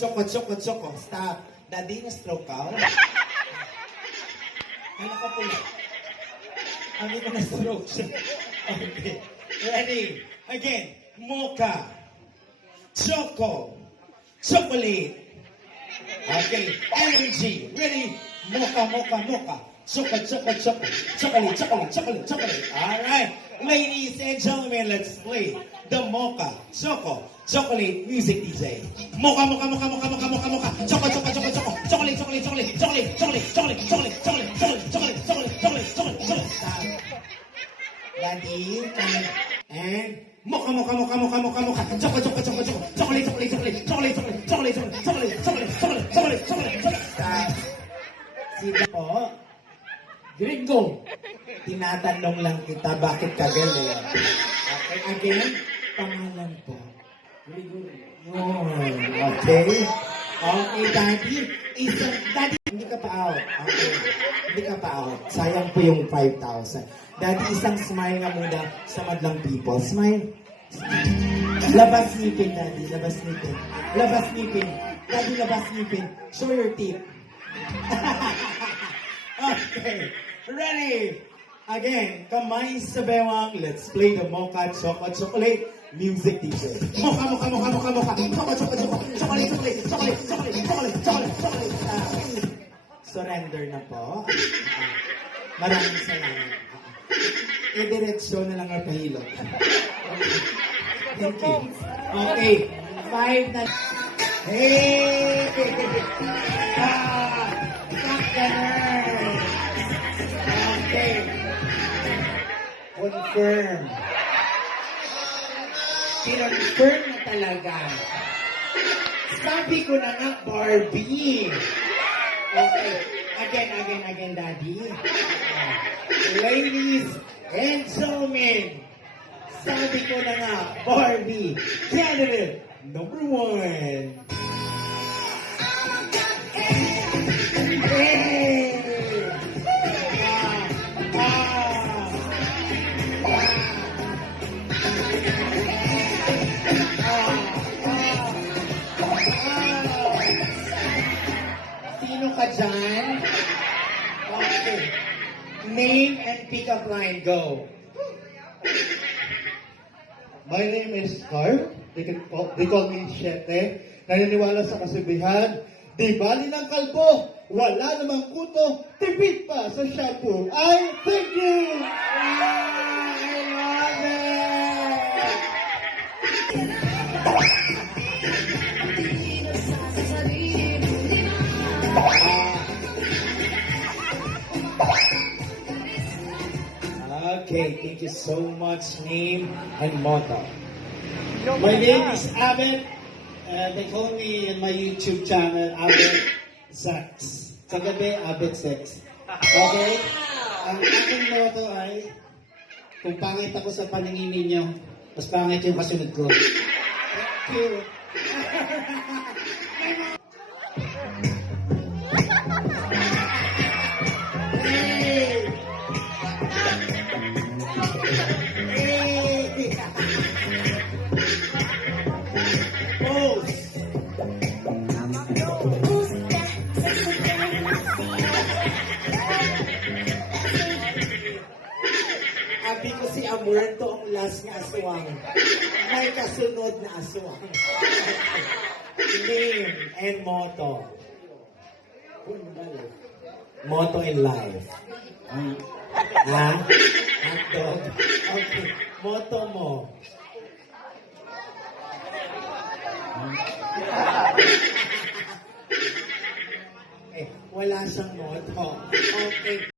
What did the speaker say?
Choco. Stop. Daddy na stroke ka? Ay, nakapula. Ang ito na stroke siya. Okay. Ready? Again. Mocha. Choco. Chocolate. Okay. Energy. Ready? Mocha. Chocolate. Alright. Ladies and gentlemen, let's play the Mocha Chocolate Music DJ. Mocha. Chocolate. Daddy, and Mocha. Chocolate. Sino po? Gringo. Tinatanong lang kita, bakit ka galing? Okay, again, pangalan po. Oh, okay. Okay, Daddy. Daddy, hindi ka pa out. Okay. Hindi ka pa out. Sayang po yung 5,000. Daddy, isang smile nga muna sa madlang people. Smile. Labas ngipin, Daddy. Labas ngipin. Daddy, labas ngipin. Show your teeth. Okay. Ready? Again, kamay sa bewang. Let's play the Mocha Chocolate Music DJ. Mocha. Chocolate. Surrender na po. Maraming salamat. Diretsyon na lang ang pahilot. Thank you. Okay. 5 na. Hey! Okay. Confirm. Kinonfirm na talaga. Sabi ko na nga, Barbie. Okay. Again, Daddy. Ladies and gentlemen, sabi ko na nga, Barbie, candidate number 1. Sino ka dyan? Okay. Name and pick-up line, go. My name is Carl. They call me Shete. Naniniwala sa kasibihan. Di bali ng kalbo, wala namang kuto, tipid pa sa shampoo. I thank you! I love it! Okay, thank you so much, name and motto. My name is Abed. They call me in my YouTube channel, Abed Sex. Sa gabi, Abed Sex. Okay? Ang aking motto ay, kung pangit ako sa paningin ninyo, mas pangit yung kasunod ko. Thank you. Sabi ko si Amurto ang last nga aswang. May kasunod na aswang. Name and motto. Motto in life. Ha? Hotdog. Okay. Motto mo. Wala siyang motto. Okay.